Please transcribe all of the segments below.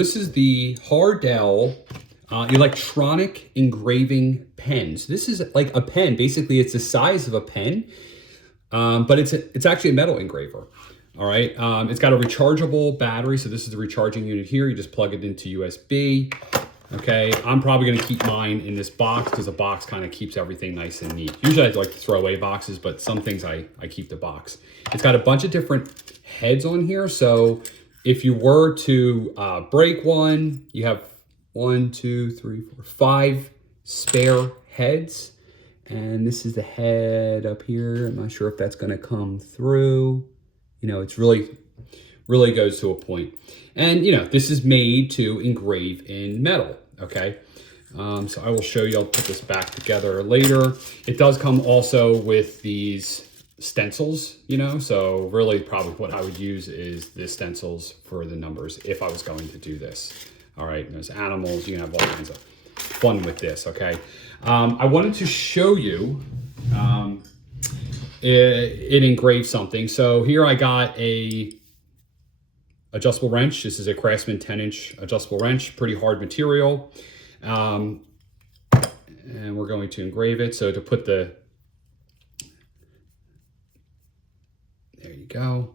This is the HARDELL electronic engraving pens. This is like a pen. Basically, it's the size of a pen, but it's actually a metal engraver. All right. It's got a rechargeable battery. So this is the recharging unit here. You just plug it into USB. Okay. I'm probably going to keep mine in this box because the box kind of keeps everything nice and neat. Usually I like to throw away boxes, but some things I keep the box. It's got a bunch of different heads on here. So if you were to break one, you have 1, 2, 3, 4, 5 spare heads. And this is the head up here. I'm not sure if that's going to come through. You know, it's really goes to a point. And, you know, this is made to engrave in metal, okay? So I will show you. I'll put this back together later. It does come also with these stencils, you know, so really probably what I would use is the stencils for the numbers if I was going to do this. All right, and there's animals. You can have all kinds of fun with this, okay? I wanted to show you it engraved something. So here I got a adjustable wrench. This is a Craftsman 10-inch adjustable wrench, pretty hard material. And we're going to engrave it. So to put the, there you go.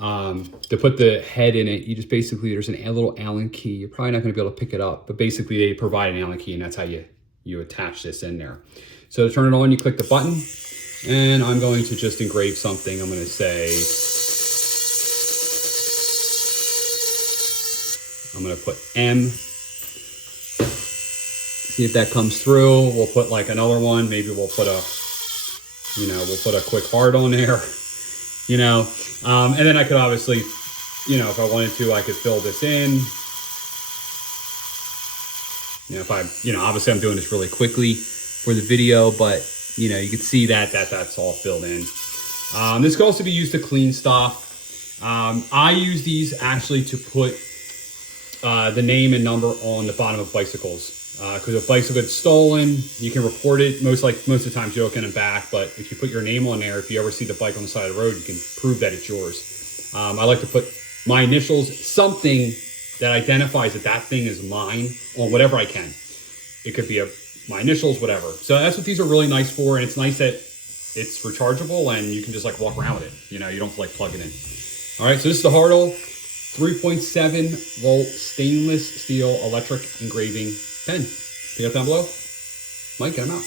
To put the head in it, you just basically, there's a little Allen key. You're probably not going to be able to pick it up, but basically they provide an Allen key, and that's how you attach this in there. So to turn it on, you click the button, and I'm going to just engrave something. I'm going to say, I'm going to put M. See if that comes through. We'll put like another one. Maybe we'll put a, you know, we'll put a quick heart on there, you know. And then I could obviously, you know, if I wanted to, I could fill this in. You know, if I, you know, obviously I'm doing this really quickly for the video, but you know, you can see that that's all filled in. This could also be used to clean stuff. I use these actually to put the name and number on the bottom of bicycles. Because if a bicycle gets stolen, you can report it most of the time joking and back, but if you put your name on there, if you ever see the bike on the side of the road, you can prove that it's yours. I like to put my initials, something that identifies that thing is mine, on whatever I can. It could be my initials, whatever. So that's what these are really nice for, and it's nice that it's rechargeable and you can just like walk around with it. You know, you don't have to like plug it in. All right, so this is the HARDELL 3.7 volt stainless steel electric engraving pen. Pick up down below. Mike, get them out.